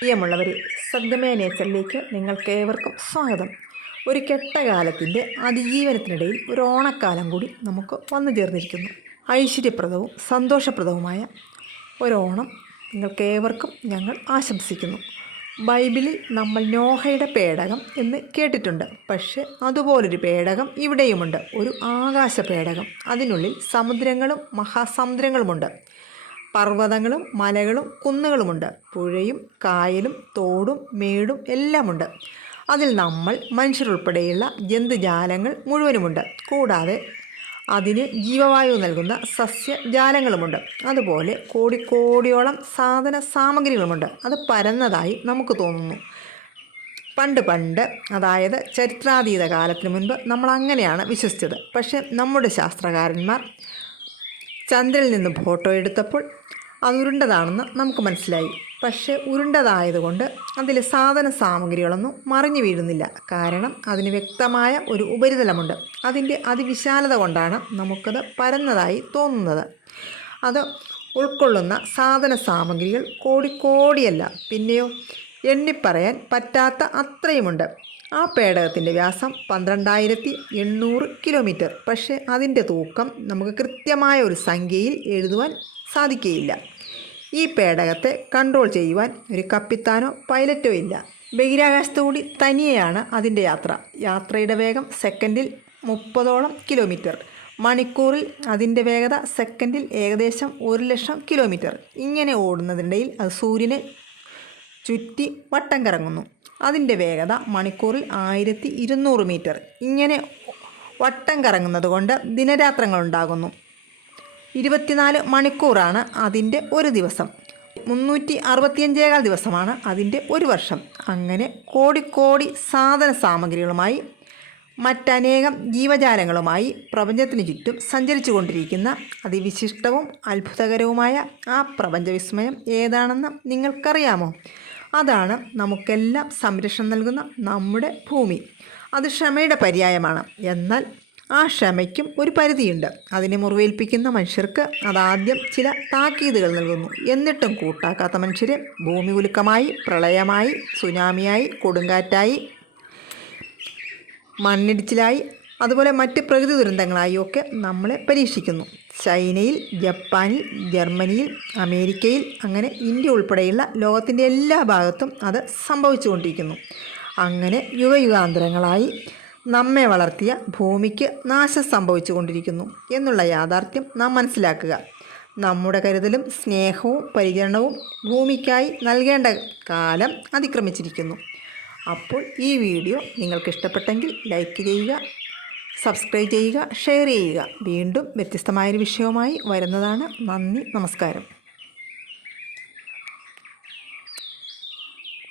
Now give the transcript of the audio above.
പ്രിയമുള്ളവരെ, സദ്ഗമയ നേച്ചറിലേക്ക് നിങ്ങൾക്കേവർക്കും സ്വാഗതം. ഒരു കെട്ടകാലത്തിൻ്റെ അതിജീവനത്തിനിടയിൽ ഒരു ഓണക്കാലം കൂടി നമുക്ക് വന്നു ചേർന്നിരിക്കുന്നു. ഐശ്വര്യപ്രദവും സന്തോഷപ്രദവുമായ ഒരോണം നിങ്ങൾക്കേവർക്കും ഞങ്ങൾ ആശംസിക്കുന്നു. ബൈബിളിൽ നമ്മൾ നോഹയുടെ പേടകം എന്ന് കേട്ടിട്ടുണ്ട്. പക്ഷേ അതുപോലൊരു പേടകം ഇവിടെയുമുണ്ട്, ഒരു ആകാശ പേടകം. അതിനുള്ളിൽ സമുദ്രങ്ങളും മഹാസമുദ്രങ്ങളുമുണ്ട്. പർവ്വതങ്ങളും മലകളും കുന്നുകളുമുണ്ട്. പുഴയും കായലും തോടും മേടും എല്ലാമുണ്ട്. അതിൽ നമ്മൾ മനുഷ്യരുൾപ്പെടെയുള്ള ജന്തുജാലങ്ങൾ മുഴുവനുമുണ്ട്. കൂടാതെ അതിന് ജീവവായു നൽകുന്ന സസ്യജാലങ്ങളുമുണ്ട്. അതുപോലെ കോടിക്കോടിയോളം സാധന സാമഗ്രികളുമുണ്ട്. അത് പരന്നതായി നമുക്ക് തോന്നുന്നു. പണ്ട് അതായത് ചരിത്രാതീത കാലത്തിന് മുൻപ് നമ്മൾ അങ്ങനെയാണ് വിശ്വസിച്ചത്. പക്ഷേ നമ്മുടെ ശാസ്ത്രകാരന്മാർ ചന്ദ്രനിൽ നിന്ന് ഫോട്ടോ എടുത്തപ്പോൾ അത് ഉരുണ്ടതാണെന്ന് നമുക്ക് മനസ്സിലായി. പക്ഷേ ഉരുണ്ടതായതുകൊണ്ട് അതിൽ സാധന സാമഗ്രികളൊന്നും മറിഞ്ഞു വീഴുന്നില്ല. കാരണം അതിന് വ്യക്തമായ ഒരു ഉപരിതലമുണ്ട്. അതിൻ്റെ അതിവിശാലത കൊണ്ടാണ് നമുക്കത് പരന്നതായി തോന്നുന്നത്. അത് ഉൾക്കൊള്ളുന്ന സാധന സാമഗ്രികൾ കോടിക്കോടിയല്ല, പിന്നെയോ എണ്ണിപ്പറയാൻ പറ്റാത്ത അത്രയുമുണ്ട്. ആ പേടകത്തിൻ്റെ വ്യാസം 12,800 കിലോമീറ്റർ. പക്ഷേ അതിൻ്റെ തൂക്കം നമുക്ക് കൃത്യമായ ഒരു സംഖ്യയിൽ എഴുതുവാൻ സാധിക്കുകയില്ല. ഈ പേടകത്തെ കൺട്രോൾ ചെയ്യുവാൻ ഒരു കപ്പിത്താനോ പൈലറ്റോ ഇല്ല. ബഹിരാകാശത്തുകൂടി തനിയെയാണ് അതിൻ്റെ യാത്ര. യാത്രയുടെ വേഗം സെക്കൻഡിൽ 30ഓളം കിലോമീറ്റർ. മണിക്കൂറിൽ അതിൻ്റെ വേഗത സെക്കൻഡിൽ ഏകദേശം 1,00,000 കിലോമീറ്റർ. ഇങ്ങനെ ഓടുന്നതിനിടയിൽ അത് സൂര്യനെ ചുറ്റി വട്ടം കറങ്ങുന്നു. അതിൻ്റെ വേഗത മണിക്കൂറിൽ 1200 മീറ്റർ. ഇങ്ങനെ വട്ടം കറങ്ങുന്നത് കൊണ്ട് ദിനരാത്രങ്ങളുണ്ടാകുന്നു. 24 മണിക്കൂറാണ് അതിൻ്റെ ഒരു ദിവസം. 365 ദിവസമാണ് അതിൻ്റെ ഒരു വർഷം. അങ്ങനെ കോടിക്കോടി സാധന സാമഗ്രികളുമായി മറ്റനേകം ജീവജാലങ്ങളുമായി പ്രപഞ്ചത്തിന് ചുറ്റും സഞ്ചരിച്ചു കൊണ്ടിരിക്കുന്ന അതിവിശിഷ്ടവും അത്ഭുതകരവുമായ ആ പ്രപഞ്ചവിസ്മയം ഏതാണെന്ന് നിങ്ങൾക്കറിയാമോ? അതാണ് നമുക്കെല്ലാം സംരക്ഷണം നൽകുന്ന നമ്മുടെ ഭൂമി. അത് ക്ഷമയുടെ പര്യായമാണ്. എന്നാൽ ആ ക്ഷമയ്ക്കും ഒരു പരിധിയുണ്ട്. അതിനെ മുറിവേൽപ്പിക്കുന്ന മനുഷ്യർക്ക് അതാദ്യം ചില താക്കീതുകൾ നൽകുന്നു. എന്നിട്ടും കൂട്ടാക്കാത്ത മനുഷ്യരെ ഭൂമി കുലുക്കമായി, പ്രളയമായി, സുനാമിയായി, കൊടുങ്കാറ്റായി, മണ്ണിടിച്ചിലായി, അതുപോലെ മറ്റ് പ്രകൃതി ദുരന്തങ്ങളായി ഒക്കെ നമ്മളെ പരീക്ഷിക്കുന്നു. ചൈനയിൽ, ജപ്പാനിൽ, ജർമ്മനിയിൽ, അമേരിക്കയിൽ, അങ്ങനെ ഇന്ത്യ ഉൾപ്പെടെയുള്ള ലോകത്തിൻ്റെ എല്ലാ ഭാഗത്തും അത് സംഭവിച്ചുകൊണ്ടിരിക്കുന്നു. അങ്ങനെ യുഗയുഗാന്തരങ്ങളായി നമ്മെ വളർത്തിയ ഭൂമിക്ക് നാശം സംഭവിച്ചു കൊണ്ടിരിക്കുന്നു എന്നുള്ള യാഥാർത്ഥ്യം നാം മനസ്സിലാക്കുക. നമ്മുടെ കരുതലും സ്നേഹവും പരിചരണവും ഭൂമിക്കായി നൽകേണ്ട കാലം അതിക്രമിച്ചിരിക്കുന്നു. അപ്പോൾ ഈ വീഡിയോ നിങ്ങൾക്ക് ഇഷ്ടപ്പെട്ടെങ്കിൽ ലൈക്ക് ചെയ്യുക, സബ്സ്ക്രൈബ് ചെയ്യുക, ഷെയർ ചെയ്യുക. വീണ്ടും വ്യത്യസ്തമായൊരു വിഷയവുമായി വരുന്നതാണ്. നന്ദി, നമസ്കാരം.